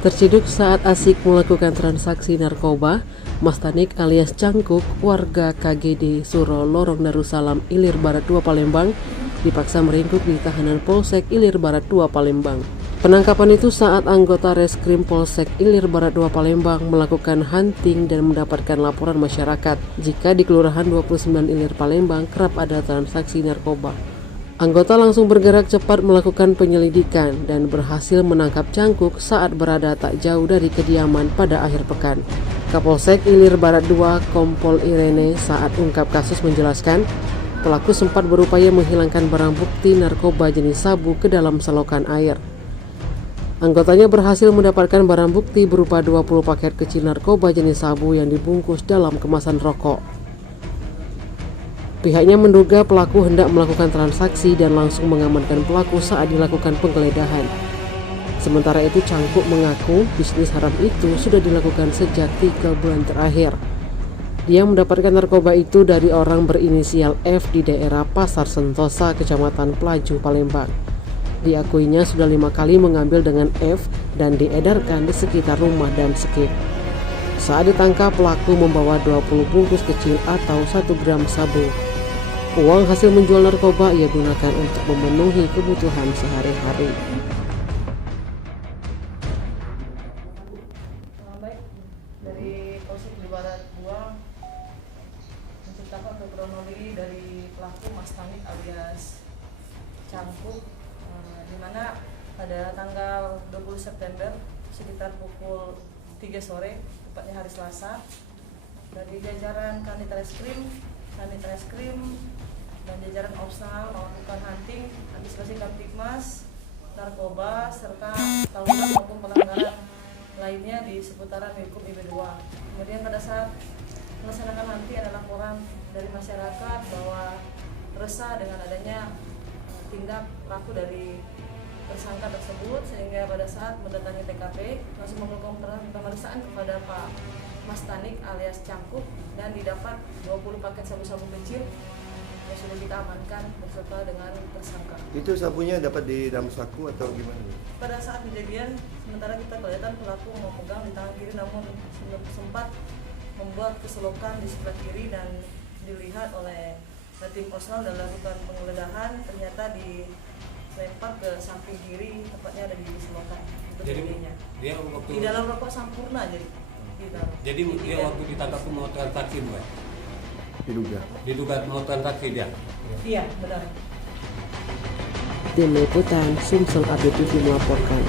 Terciduk saat asik melakukan transaksi narkoba, Mas Tanik alias Cangkuk, warga KGD Suro Lorong Darussalam Ilir Barat 2 Palembang, dipaksa meringkuk di tahanan Polsek Ilir Barat 2 Palembang. Penangkapan itu saat anggota Reskrim Polsek Ilir Barat 2 Palembang melakukan hunting dan mendapatkan laporan masyarakat jika di Kelurahan 29 Ilir Palembang kerap ada transaksi narkoba. Anggota langsung bergerak cepat melakukan penyelidikan dan berhasil menangkap Cangkuk saat berada tak jauh dari kediaman pada akhir pekan. Kapolsek Ilir Barat 2 Kompol Irene saat ungkap kasus menjelaskan, pelaku sempat berupaya menghilangkan barang bukti narkoba jenis sabu ke dalam selokan air. Anggotanya berhasil mendapatkan barang bukti berupa 20 paket kecil narkoba jenis sabu yang dibungkus dalam kemasan rokok. Pihaknya menduga pelaku hendak melakukan transaksi dan langsung mengamankan pelaku saat dilakukan penggeledahan. Sementara itu Cangkuk mengaku bisnis haram itu sudah dilakukan sejak 3 bulan terakhir. Dia mendapatkan narkoba itu dari orang berinisial F di daerah Pasar Sentosa, Kecamatan Pelaju, Palembang. Diakuinya sudah 5 kali mengambil dengan F dan diedarkan di sekitar rumah dan skip. Saat ditangkap, pelaku membawa 20 bungkus kecil atau 1 gram sabu. Uang hasil menjual narkoba ia gunakan untuk memenuhi kebutuhan sehari-hari. Baik, dari Polsek Ilir Barat 2 menceritakan kronologi dari pelaku Mas Tanik alias Cangkuk, di mana pada tanggal 20 September sekitar pukul 3 sore, tepatnya hari Selasa, dari jajaran Kanit Reskrim dan jajaran Opsnal melakukan hunting antisipasi Kamtibmas, narkoba, serta tawuran maupun pelanggaran lainnya di seputaran Wilkum IB2. Kemudian pada saat melaksanakan hunting ada laporan dari masyarakat bahwa resah dengan adanya tindak pelaku dari tersangka tersebut, sehingga pada saat mendatangi TKP langsung melakukan pemeriksaan kepada Pak Mas Tanik alias Cangkuk dan didapat 20 paket sabu-sabu kecil yang sudah kita amankan beserta dengan tersangka. Itu sabunya dapat di dalam saku atau gimana? Pada saat kejadian, sementara kita kelihatan pelaku memegang di tangan kiri, namun sempat membuat keselokan di sebelah kiri dan dilihat oleh tim Osnal dan lakukan penggeledahan, ternyata dilempar ke samping kiri, tepatnya ada di selokan. Jadi dia waktu di dalam rokok Sampurna Jadi dia waktu ditangkap itu mau transaksi, bukan? Diduga mau transaksi dia. Iya, benar. Tim Liputan Sumsel Update TV melaporkan.